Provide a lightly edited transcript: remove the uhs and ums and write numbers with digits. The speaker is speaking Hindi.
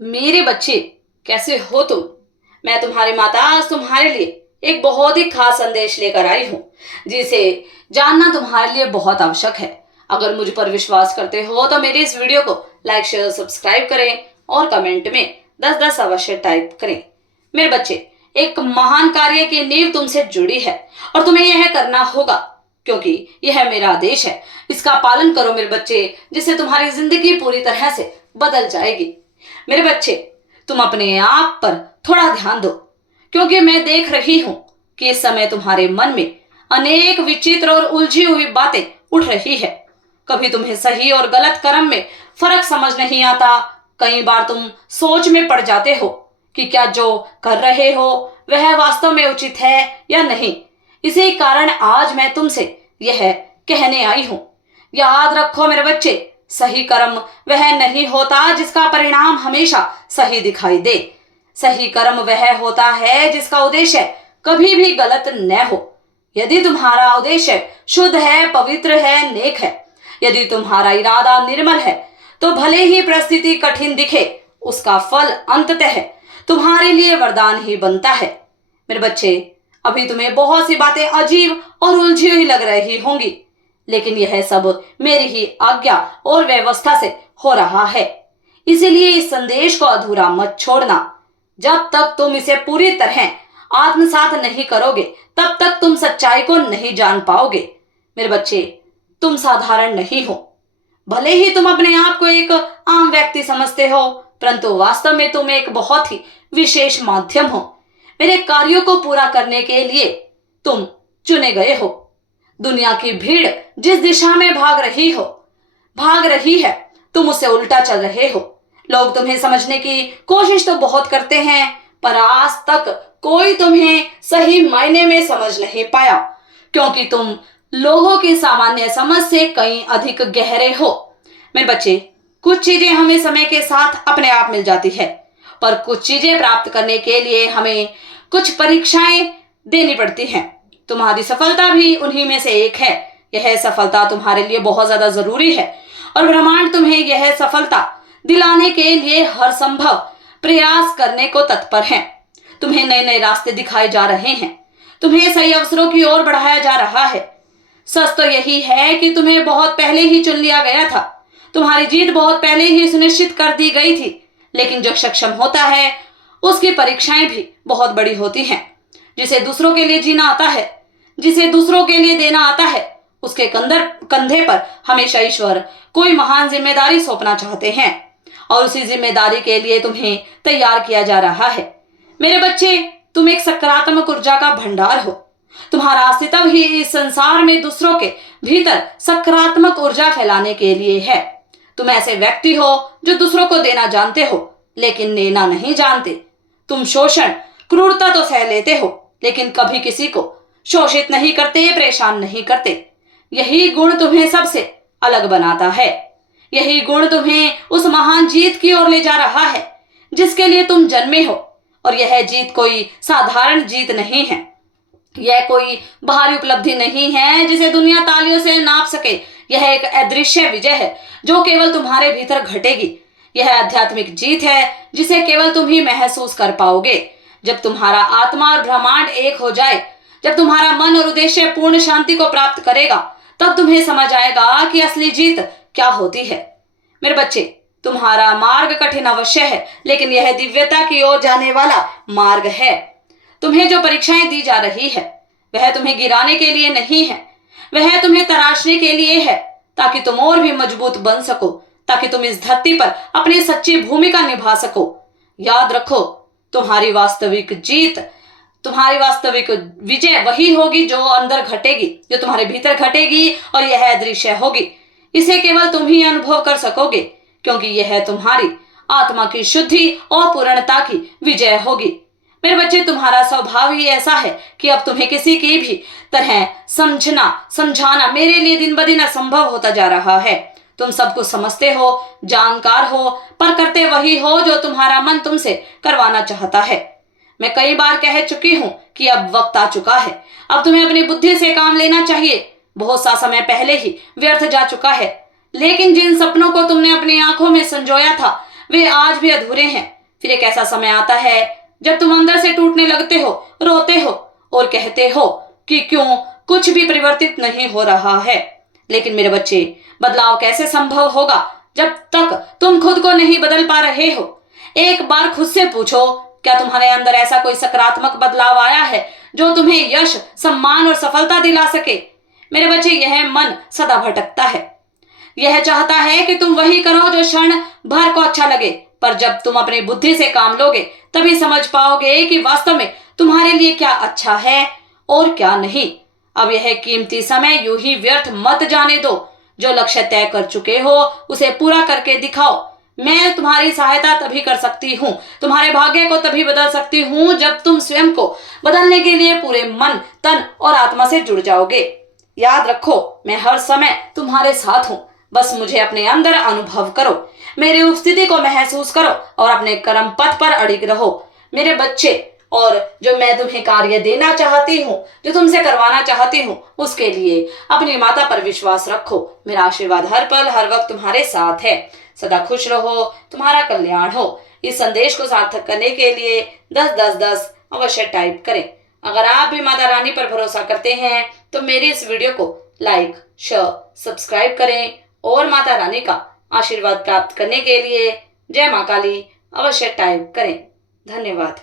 मेरे बच्चे, कैसे हो तुम? मैं तुम्हारी माता आज तुम्हारे लिए एक बहुत ही खास संदेश लेकर आई हूँ, जिसे जानना तुम्हारे लिए बहुत आवश्यक है। अगर मुझ पर विश्वास करते हो तो मेरे इस वीडियो को लाइक शेयर सब्सक्राइब करें और कमेंट में 10-10 अवश्य टाइप करें। मेरे बच्चे, एक महान कार्य की नींव तुमसे जुड़ी है और तुम्हें यह करना होगा, क्योंकि यह मेरा आदेश है। इसका पालन करो मेरे बच्चे, जिससे तुम्हारी जिंदगी पूरी तरह से बदल जाएगी। मेरे बच्चे, तुम अपने आप पर थोड़ा ध्यान दो, क्योंकि मैं देख रही हूं कि इस समय तुम्हारे मन में अनेक विचित्र और उलझी हुई बातें उठ रही है। कभी तुम्हें सही और गलत कर्म में फर्क समझ नहीं आता। कई बार तुम सोच में पड़ जाते हो कि क्या जो कर रहे हो वह वास्तव में उचित है या नहीं। इसी कारण आज मैं तुमसे यह कहने आई हूं। याद रखो मेरे बच्चे, सही कर्म वह नहीं होता जिसका परिणाम हमेशा सही दिखाई दे। सही कर्म वह होता है जिसका उद्देश्य कभी भी गलत न हो। यदि तुम्हारा उद्देश्य शुद्ध है, पवित्र है, नेक है, यदि तुम्हारा इरादा निर्मल है, तो भले ही परिस्थिति कठिन दिखे, उसका फल अंततः तुम्हारे लिए वरदान ही बनता है। मेरे बच्चे, अभी तुम्हें बहुत सी बातें अजीब और उलझी हुई लग रही होंगी, लेकिन यह सब मेरी ही आज्ञा और व्यवस्था से हो रहा है। इसीलिए इस संदेश को अधूरा मत छोड़ना। जब तक तुम इसे पूरी तरह आत्मसात नहीं करोगे, तब तक तुम सच्चाई को नहीं जान पाओगे। मेरे बच्चे, तुम साधारण नहीं हो। भले ही तुम अपने आप को एक आम व्यक्ति समझते हो, परंतु वास्तव में तुम एक बहुत ही विशेष माध्यम हो। मेरे कार्यों को पूरा करने के लिए तुम चुने गए हो। दुनिया की भीड़ जिस दिशा में भाग रही है, तुम उससे उल्टा चल रहे हो। लोग तुम्हें समझने की कोशिश तो बहुत करते हैं, पर आज तक कोई तुम्हें सही मायने में समझ नहीं पाया, क्योंकि तुम लोगों की सामान्य समझ से कहीं अधिक गहरे हो। मेरे बच्चे, कुछ चीजें हमें समय के साथ अपने आप मिल जाती है, पर कुछ चीजें प्राप्त करने के लिए हमें कुछ परीक्षाएं देनी पड़ती हैं। तुम्हारी सफलता भी उन्हीं में से एक है। यह सफलता तुम्हारे लिए बहुत ज्यादा जरूरी है और ब्रह्मांड तुम्हें यह सफलता दिलाने के लिए हर संभव प्रयास करने को तत्पर है। तुम्हें नए नए रास्ते दिखाए जा रहे हैं, तुम्हें सही अवसरों की ओर बढ़ाया जा रहा है। सच तो यही है कि तुम्हें बहुत पहले ही चुन लिया गया था। तुम्हारी जीत बहुत पहले ही सुनिश्चित कर दी गई थी। लेकिन जो सक्षम होता है, उसकी परीक्षाएं भी बहुत बड़ी होती हैं। जिसे दूसरों के लिए जीना आता है, जिसे दूसरों के लिए देना आता है, उसके कंधे पर हमेशा ईश्वर कोई महान जिम्मेदारी सौंपना चाहते हैं, और उसी जिम्मेदारी के लिए तुम्हें तैयार किया जा रहा है। मेरे बच्चे, तुम एक सकारात्मक ऊर्जा का भंडार हो। तुम्हारा अस्तित्व ही इस संसार में दूसरों के भीतर सकारात्मक ऊर्जा फैलाने के लिए है। तुम ऐसे व्यक्ति हो जो दूसरों को देना जानते हो, लेकिन लेना नहीं जानते। तुम शोषण, क्रूरता तो सह लेते हो, लेकिन कभी किसी को शोषित नहीं करते, परेशान नहीं करते। यही गुण तुम्हें सबसे अलग बनाता है। यही गुण तुम्हें उस महान जीत की ओर ले जा रहा है जिसके लिए तुम जन्मे हो। और यह जीत कोई साधारण जीत नहीं है। यह कोई बाहरी उपलब्धि नहीं है जिसे दुनिया तालियों से नाप सके। यह एक अदृश्य विजय है जो केवल तुम्हारे भीतर घटेगी। यह आध्यात्मिक जीत है जिसे केवल तुम ही महसूस कर पाओगे। जब तुम्हारा आत्मा और ब्रह्मांड एक हो जाए, जब तुम्हारा मन और उद्देश्य पूर्ण शांति को प्राप्त करेगा, तब तुम्हें समझ आएगा कि असली जीत क्या होती है। मेरे बच्चे, तुम्हारा मार्ग कठिन अवश्य है, लेकिन यह दिव्यता की ओर जाने वाला मार्ग है। तुम्हें जो परीक्षाएं दी जा रही है, वह तुम्हें गिराने के लिए नहीं है, वह तुम्हें तराशने के लिए है, ताकि तुम और भी मजबूत बन सको, ताकि तुम इस धरती पर अपनी सच्ची भूमिका निभा सको। याद रखो, तुम्हारी वास्तविक जीत, तुम्हारी वास्तविक विजय वही होगी जो अंदर घटेगी, जो तुम्हारे भीतर घटेगी, और यह अदृश्य होगी। इसे केवल तुम ही अनुभव कर सकोगे, क्योंकि यह तुम्हारी आत्मा की शुद्धि और पूर्णता की विजय होगी। मेरे बच्चे, तुम्हारा स्वभाव ही ऐसा है कि अब तुम्हें किसी की भी तरह समझाना मेरे लिए दिन ब दिन असंभव होता जा रहा है। तुम सब कुछ समझते हो, जानकार हो, पर करते वही हो जो तुम्हारा मन तुमसे करवाना चाहता है। मैं कई बार कह चुकी हूँ कि अब वक्त आ चुका है। अब तुम्हें अपनी बुद्धि से काम लेना चाहिए। बहुत सा समय पहले ही व्यर्थ जा चुका है। लेकिन जिन सपनों को तुमने अपनी आंखों में संजोया था, वे आज भी अधूरे हैं। फिर एक ऐसा समय आता है जब तुम अंदर से टूटने लगते हो, रोते हो और कहते हो कि क्यों कुछ भी परिवर्तित नहीं हो रहा है। लेकिन मेरे बच्चे, बदलाव कैसे संभव होगा जब तक तुम खुद को नहीं बदल पा रहे हो। एक बार खुद से पूछो, क्या तुम्हारे अंदर ऐसा कोई सकारात्मक बदलाव आया है जो तुम्हें यश, सम्मान और सफलता दिला सके। मेरे बच्चे, यह मन सदा भटकता है। यह चाहता है कि तुम वही करो जो क्षण भर को अच्छा लगे, पर जब तुम अपनी बुद्धि से काम लोगे तभी समझ पाओगे कि वास्तव में तुम्हारे लिए क्या अच्छा है और क्या नहीं। अब यह कीमती समय यूं ही व्यर्थ मत जाने दो। जो लक्ष्य तय कर चुके हो उसे पूरा करके दिखाओ। मैं तुम्हारी सहायता तभी कर सकती हूँ, तुम्हारे भाग्य को तभी बदल सकती हूँ जब तुम स्वयं को बदलने के लिए पूरे मन, तन और आत्मा से जुड़ जाओगे। याद रखो, मैं हर समय तुम्हारे साथ हूँ। बस मुझे अपने अंदर अनुभव करो, मेरी उपस्थिति को महसूस करो और अपने कर्म पथ पर अड़िग रहो। मेरे बच्चे, और जो मैं तुम्हें कार्य देना चाहती हूँ, जो तुमसे करवाना चाहती हूँ, उसके लिए अपनी माता पर विश्वास रखो। मेरा आशीर्वाद हर पल हर वक्त तुम्हारे साथ है। सदा खुश रहो, तुम्हारा कल्याण हो। इस संदेश को सार्थक करने के लिए 10-10-10 अवश्य टाइप करें। अगर आप भी माता रानी पर भरोसा करते हैं तो मेरी इस वीडियो को लाइक, शेयर, सब्सक्राइब करें और माता रानी का आशीर्वाद प्राप्त करने के लिए जय मां काली अवश्य टाइप करें। धन्यवाद।